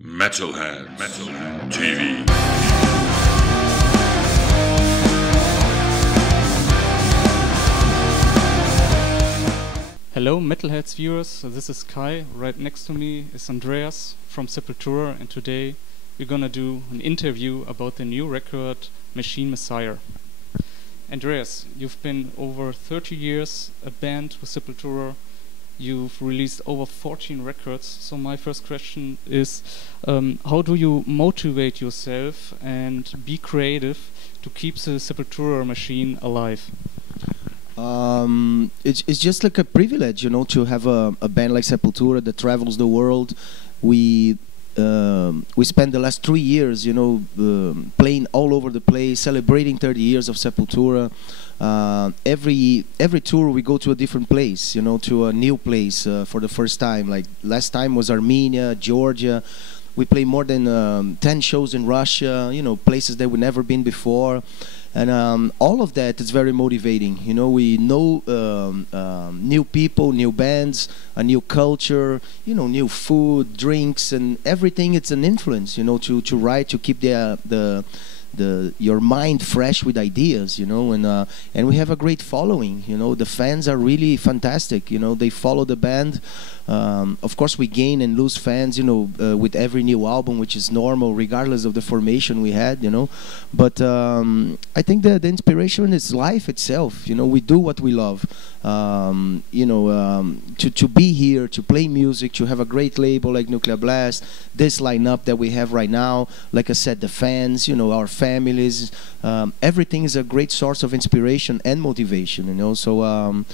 Metal-heads.de. Hello Metalheads viewers, this is Kai. Right next to me is Andreas from Sepultura, and today we're gonna do an interview about the new record Machine Messiah. Andreas, you've been over 30 years a band with Sepultura. You've released over 14 records. So my first question is, how do you motivate yourself and be creative to keep the Sepultura machine alive? It's just like a privilege, to have a band like Sepultura that travels the world. We spent the last 3 years, playing all over the place, celebrating 30 years of Sepultura. Every tour we go to a different place, to a new place for the first time. Like last time was Armenia, Georgia. We play more than 10 shows in Russia, places that we've never been before. And all of that is very motivating. We know new people, new bands, a new culture, new food, drinks, and everything. It's an influence, to write, to keep your mind fresh with ideas, and we have a great following. The fans are really fantastic. They follow the band. Of course, we gain and lose fans, with every new album, which is normal, regardless of the formation we had, But I think that the inspiration is life itself. We do what we love. To be here, to play music, to have a great label like Nuclear Blast, this lineup that we have right now, like I said, the fans, our families, everything is a great source of inspiration and motivation. So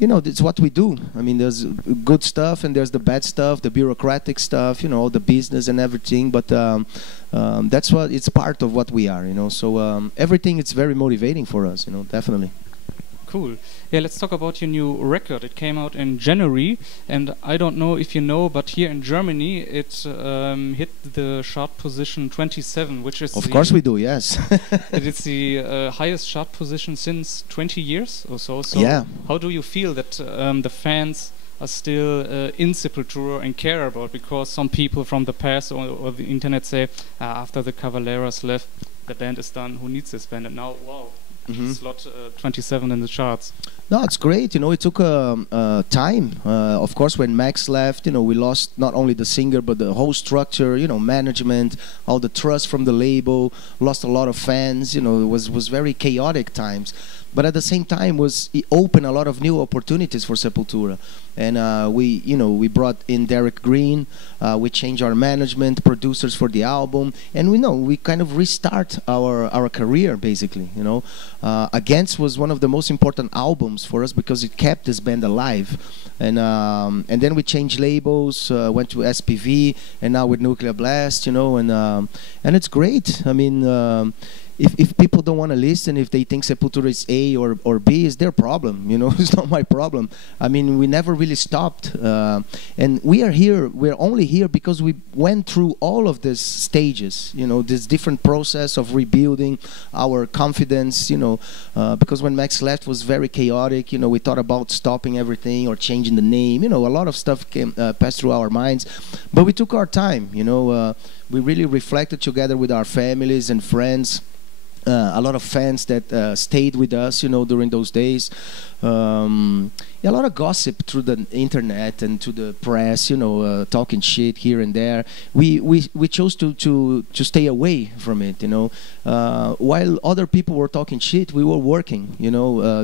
it's what we do. I mean, there's good stuff and there's the bad stuff, the bureaucratic stuff, all the business and everything. But that's what it's part of what we are. So everything is very motivating for us. Definitely. Cool. Yeah, let's talk about your new record. It came out in January, and I don't know if you know, but here in Germany it hit the chart position 27, which is of course we do. Yes. It is the highest chart position since 20 years or so. So yeah. How do you feel that the fans are still in Sepultura and care about? Because some people from the past or the internet say, after the Cavaleras left, the band is done. Who needs this band? And now, wow. Slot 27 in the charts. No, it's great. It took time. Of course, when Max left, we lost not only the singer but the whole structure. Management, all the trust from the label. Lost a lot of fans. It was very chaotic times. But at the same time, it opened a lot of new opportunities for Sepultura. And we brought in Derek Green. We changed our management, producers for the album, and we kind of restart our career basically. Against was one of the most important albums for us because it kept this band alive. And then we changed labels, went to SPV, and now with Nuclear Blast. And it's great. I mean. If people don't want to listen, if they think Sepultura is A or B, it's their problem. It's not my problem. I mean, we never really stopped, and we are here. We're only here because we went through all of these stages. This different process of rebuilding our confidence. Because when Max left was very chaotic. We thought about stopping everything or changing the name. A lot of stuff passed through our minds, but we took our time. We really reflected together with our families and friends. A lot of fans that stayed with us, during those days. A lot of gossip through the internet and to the press, talking shit here and there. We chose to stay away from it, While other people were talking shit, we were working,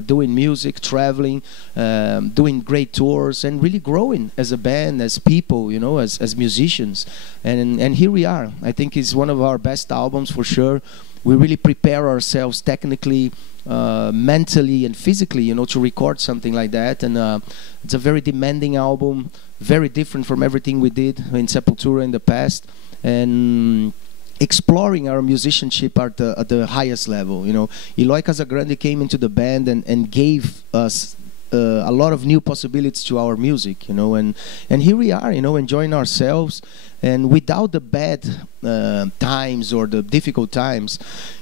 doing music, traveling, doing great tours, and really growing as a band, as people, as musicians. And here we are. I think it's one of our best albums for sure. We really prepare ourselves technically, mentally and physically, to record something like that. And it's a very demanding album, very different from everything we did in Sepultura in the past, and exploring our musicianship at the highest level. Eloy Casagrande came into the band and gave us a lot of new possibilities to our music, and here we are, enjoying ourselves. And without the bad times or the difficult times,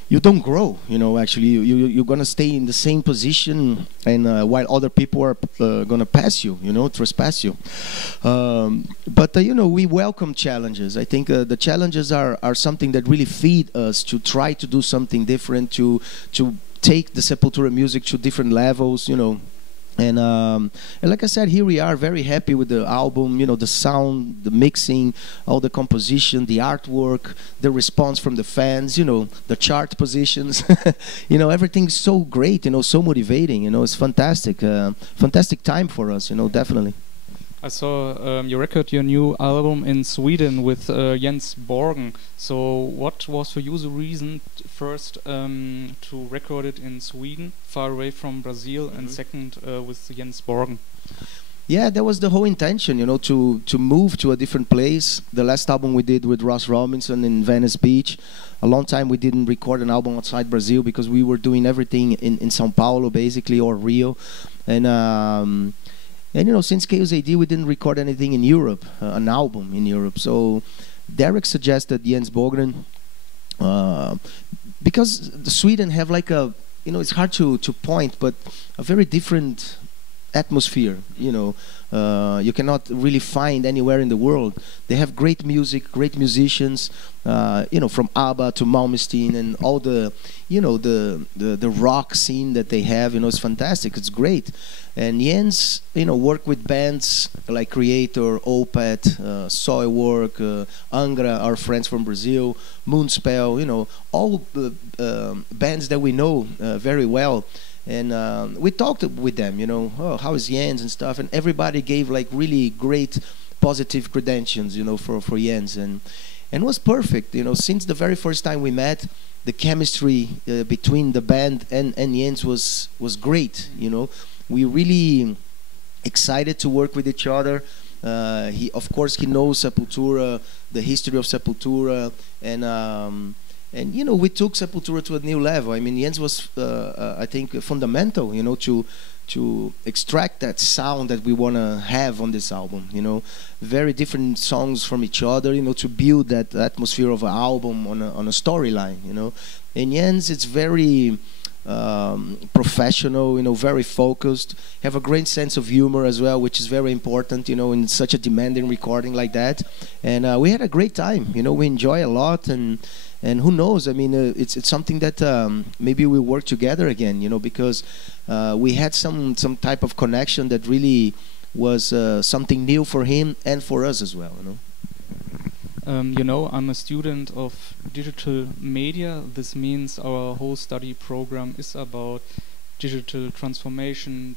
you don't grow. Actually, you're gonna stay in the same position, and while other people are gonna pass you, trespass you. But we welcome challenges. I think the challenges are something that really feed us to try to do something different, to take the Sepultura music to different levels. And like I said, here we are, very happy with the album, the sound, the mixing, all the composition, the artwork, the response from the fans, the chart positions. Everything's so great, so motivating, it's fantastic. Fantastic time for us, definitely. I saw you record your new album in Sweden with Jens Borgen. So what was for you the reason first to record it in Sweden, far away from Brazil, and second with Jens Borgen? Yeah, that was the whole intention, to move to a different place. The last album we did with Ross Robinson in Venice Beach. A long time we didn't record an album outside Brazil because we were doing everything in São Paulo, basically, or Rio. And since Chaos AD, we didn't record anything in Europe, an album in Europe. So Derek suggested Jens Borgen, because Sweden have like it's hard to point, but a very different atmosphere. You cannot really find anywhere in the world. They have great music, great musicians, from ABBA to Malmsteen, and all the rock scene that they have. It's fantastic. It's great. And Jens, work with bands like Creator, Opeth, Soilwork, Angra, our friends from Brazil, Moonspell, all bands that we know very well. And we talked with them, oh, how is Jens and stuff, and everybody gave like really great positive credentials, for Jens, and it was perfect, since the very first time we met. The chemistry between the band and Jens was great, We really excited to work with each other. Of course, he knows Sepultura, the history of Sepultura, and we took Sepultura to a new level. I mean, Jens was, I think, fundamental, to extract that sound that we want to have on this album. Very different songs from each other, to build that atmosphere of an album on a storyline. And Jens, it's very professional, very focused, have a great sense of humor as well, which is very important, in such a demanding recording like that. And we had a great time, we enjoy a lot, and who knows, I mean, it's something that maybe we'll work together again, because we had some type of connection that really was something new for him and for us as well, I'm a student of digital media. This means our whole study program is about digital transformation,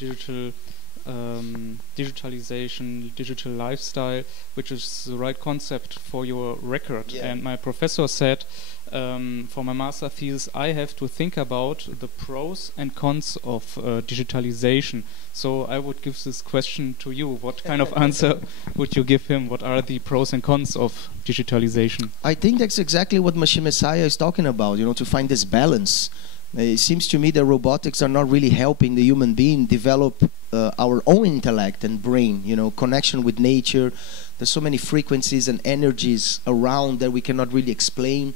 digitalization, digital lifestyle, which is the right concept for your record. Yeah. And my professor said, for my master thesis, I have to think about the pros and cons of digitalization. So I would give this question to you. What kind of answer would you give him? What are the pros and cons of digitalization? I think that's exactly what Machine Messiah is talking about, to find this balance. It seems to me that robotics are not really helping the human being develop our own intellect and brain, connection with nature. There's so many frequencies and energies around that we cannot really explain.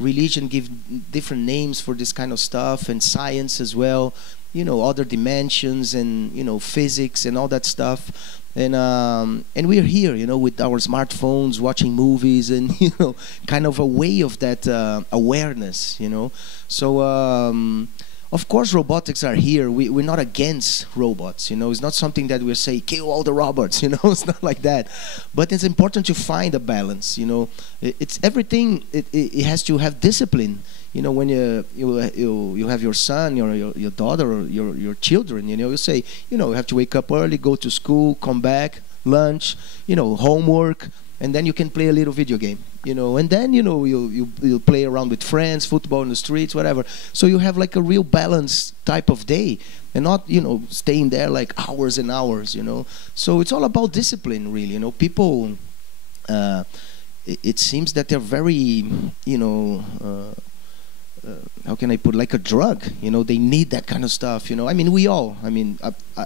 Religion gives different names for this kind of stuff, and science as well, other dimensions, and physics and all that stuff. And we're here, with our smartphones, watching movies, and kind of a way of that awareness, So of course, robotics are here. We're not against robots, It's not something that we say kill all the robots, It's not like that. But it's important to find a balance, It's everything. It has to have discipline. When you have your son, your daughter, or your children, you say, you have to wake up early, go to school, come back, lunch, homework, and then you can play a little video game, and then you play around with friends, football in the streets, whatever. So you have like a real balanced type of day, and not staying there like hours and hours, So it's all about discipline, really. People, it seems that they're very how can I put, like a drug, you know. They need that kind of stuff, you know. I mean, we all, I mean,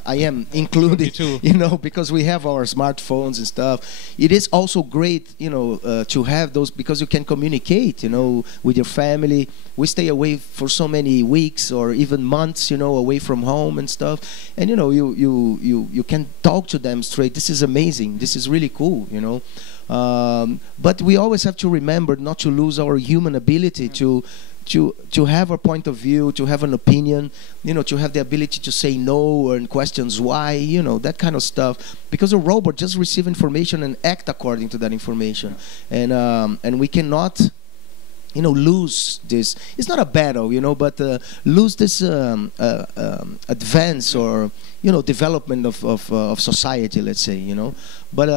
I am included, you know, because we have our smartphones and stuff. It is also great, you know, to have those, because you can communicate, you know, with your family. We stay away for so many weeks or even months, you know, away from home and stuff, and you know, you can talk to them straight. This is amazing. This is really cool, you know. But we always have to remember not to lose our human ability to have a point of view, to have an opinion, you know, to have the ability to say no and questions why, you know, that kind of stuff. Because a robot just receive information and act according to that information, and we cannot, you know, lose this. It's not a battle, you know, but lose this advance or, you know, development of society, let's say, you know. But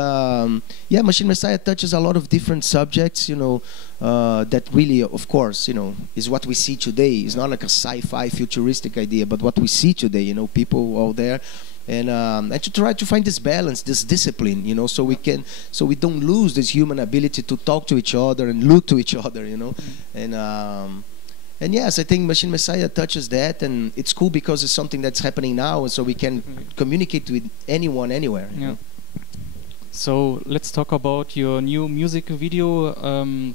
yeah, Machine Messiah touches a lot of different subjects, you know, that really, of course, you know, is what we see today. It's not like a sci-fi futuristic idea, but what we see today, you know, people out there. And to try to find this balance, this discipline, you know, so we don't lose this human ability to talk to each other and look to each other, you know. And yes, I think Machine Messiah touches that, and it's cool because it's something that's happening now, and so we can communicate with anyone, anywhere. You know? So let's talk about your new music video,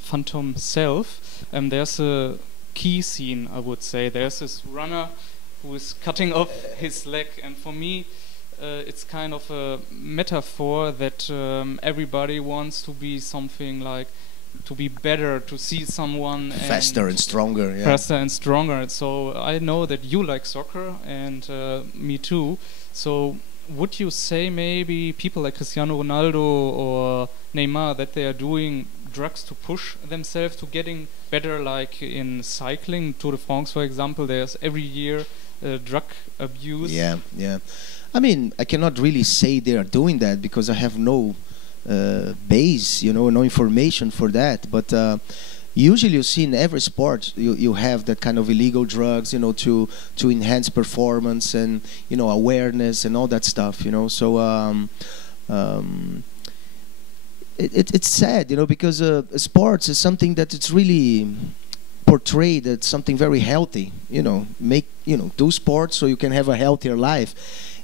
Phantom Self. There's a key scene, I would say. There's this runner who is cutting off his leg, and for me, it's kind of a metaphor that everybody wants to be something like, to be better, to see someone faster and stronger. Yeah. Faster and stronger. So I know that you like soccer, and me too. So would you say maybe people like Cristiano Ronaldo or Neymar, that they are doing drugs to push themselves to getting better, like in cycling, Tour de France, for example, there's every year drug abuse? Yeah, yeah. I mean, I cannot really say they are doing that because I have no base, you know, no information for that. But usually you see in every sport, you have that kind of illegal drugs, you know, to enhance performance and, you know, awareness and all that stuff, you know. So it's sad, you know, because sports is something that it's really portrayed as something very healthy, you know, do sports so you can have a healthier life.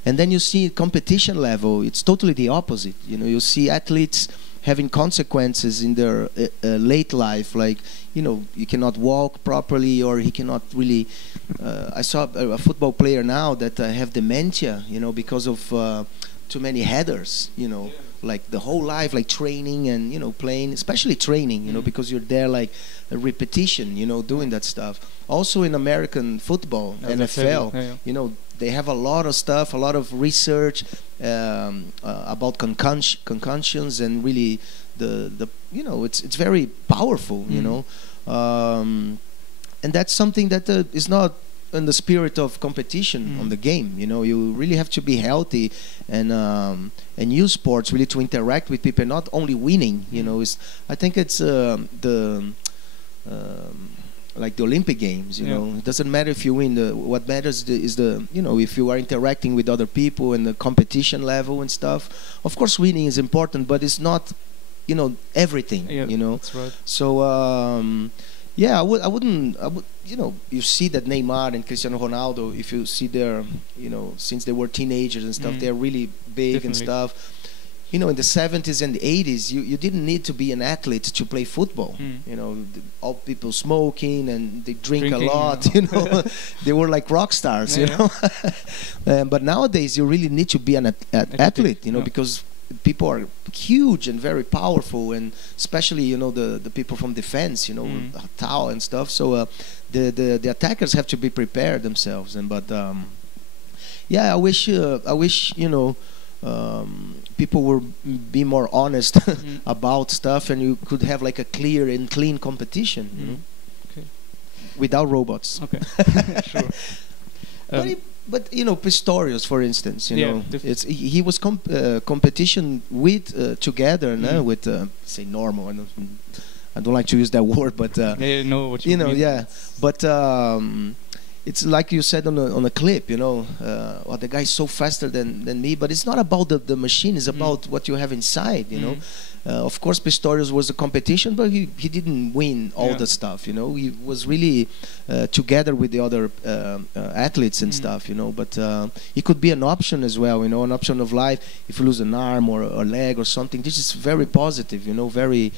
And then you see competition level, it's totally the opposite. You know, you see athletes having consequences in their late life, like, you know, you cannot walk properly, or he cannot really. I saw a football player now that have dementia, you know, because of too many headers, you know. Like the whole life, like training and, you know, playing, especially training, you know, because you're there like a repetition, you know, doing that stuff. Also in American football, NFL, you know, they have a lot of stuff, a lot of research about concussions, and really the you know, it's very powerful, you know, and that's something that is not in the spirit of competition on the game. You know, you really have to be healthy and use sports really to interact with people, not only winning. You know, I think it's like the Olympic Games. You know, it doesn't matter if you win. What matters is the you know, if you are interacting with other people and the competition level and stuff. Of course, winning is important, but it's not, you know, everything. You know, that's right. So. Yeah, I would, you know, you see that Neymar and Cristiano Ronaldo, if you see their, you know, since they were teenagers and stuff, they're really big and stuff. You know, in the 70s and the 80s, you didn't need to be an athlete to play football. You know, all people smoking and they drinking a lot, you know. They were like rock stars, you know. But nowadays, you really need to be an athlete, you know, because people are huge and very powerful, and especially, you know, the people from defense, you know, Tao and stuff. So the attackers have to be prepared themselves. And but yeah, I wish you know, people would be more honest about stuff, and you could have like a clear and clean competition, you know, without robots. Okay, sure. But you know, Pistorius, for instance, you know, he was competition with together with say normal. I don't like to use that word, but know what you know, mean. But it's like you said on a clip, you know, well, the guy's so faster than me. But it's not about the machine; it's about what you have inside, you know. Of course, Pistorius was a competition, but he didn't win all the stuff. You know, he was really together with the other athletes and stuff. You know, but it could be an option as well. You know, an option of life if you lose an arm or a leg or something. This is very positive. You know, very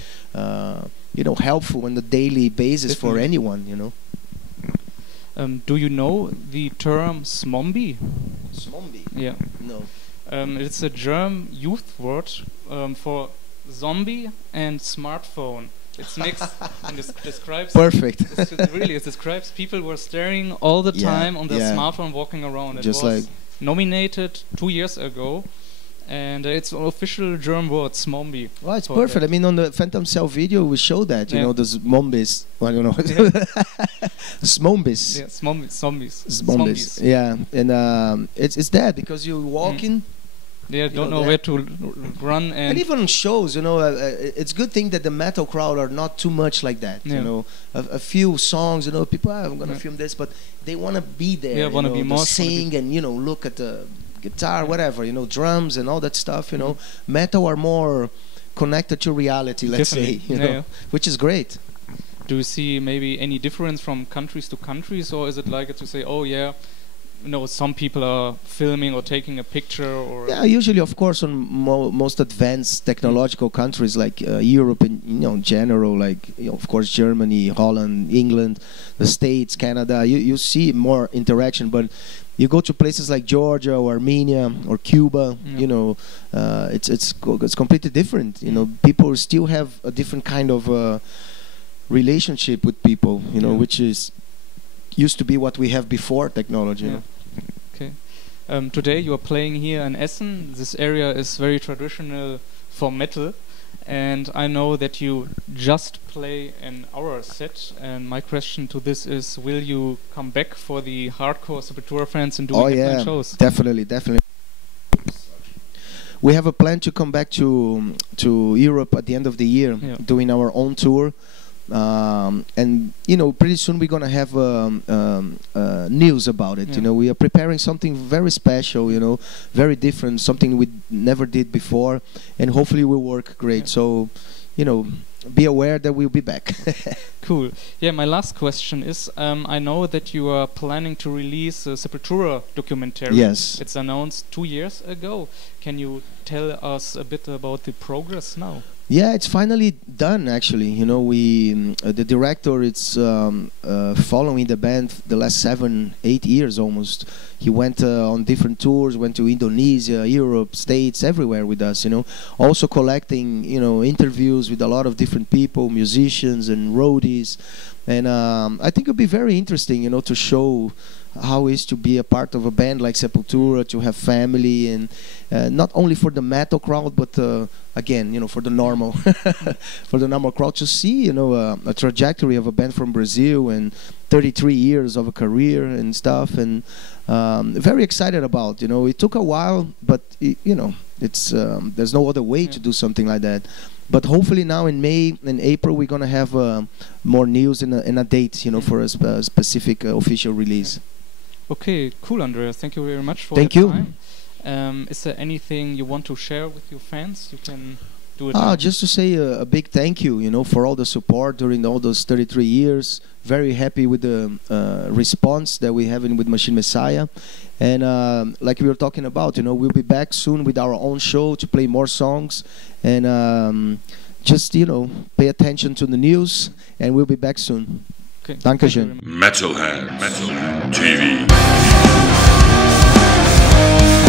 you know, helpful on the daily basis for anyone. You know. Do you know the term Smombie? Smombie? Yeah. No. It's a German youth word for zombie and smartphone. It's mixed and describes. Perfect. It describes people who are staring all the time on their smartphone, walking around. It Just was nominated 2 years ago. And it's an official German word, Smombie. Well, it's perfect. That. I mean, on the Phantom Cell video, we show that, you know, the Smombies. Well, I don't know. Smombies. Yeah, Smombies. Smombies. Yeah, and it's that because you're walking. They don't know where to run. And even on shows, you know, it's good thing that the metal crowd are not too much like that. You know, a few songs, you know, people, I'm going to film this, but they want to be there. Yeah, want to be more. Sing and, you know, look at the guitar, whatever, you know, drums and all that stuff, you know. Metal are more connected to reality, let's say, you know, which is great. Do you see maybe any difference from countries to countries, or is it like to say, oh yeah, you know, some people are filming or taking a picture? Or yeah, usually, of course, on most advanced technological countries like Europe and, you know, in general, like, you know, of course, Germany, Holland, England, the States, Canada, you see more interaction, but you go to places like Georgia or Armenia or Cuba, you know, it's completely different. You know, people still have a different kind of relationship with people, you know, which is used to be what we have before technology. You know? Okay. Today you are playing here in Essen. This area is very traditional for metal. And I know that you just play an hour set, and my question to this is, will you come back for the hardcore Sepultura fans and doing headline shows? Definitely. We have a plan to come back to Europe at the end of the year, doing our own tour. And you know, pretty soon we're gonna have news about it. You know, we are preparing something very special. You know, very different, something we never did before, and hopefully will work great. So, you know, be aware that we'll be back. Cool. Yeah, my last question is, I know that you are planning to release a Sepultura documentary. Yes. It's announced 2 years ago. Can you tell us a bit about the progress now? Yeah, it's finally done. Actually, you know, we the director. It's following the band the last 7-8 years almost. He went on different tours, went to Indonesia, Europe, States, everywhere with us. You know, also collecting, you know, interviews with a lot of different people, musicians and roadies, and I think it'll be very interesting, you know, to show how it is to be a part of a band like Sepultura, to have family, and not only for the metal crowd, but again, you know, for the normal for the normal crowd to see, you know, a trajectory of a band from Brazil and 33 years of a career and stuff, and very excited about. You know, it took a while, but you know, it's there's no other way to do something like that. But hopefully now in May and April we're gonna have more news and a date, you know, for a specific official release. Okay, cool, Andreas. Thank you very much for your time. Is there anything you want to share with your fans? You can do it now. Just to say a big thank you, you know, for all the support during all those 33 years. Very happy with the response that we have with Machine Messiah. And like we were talking about, you know, we'll be back soon with our own show to play more songs. And just, you know, pay attention to the news, and we'll be back soon. Okay. Dankeschön. Metal-heads.de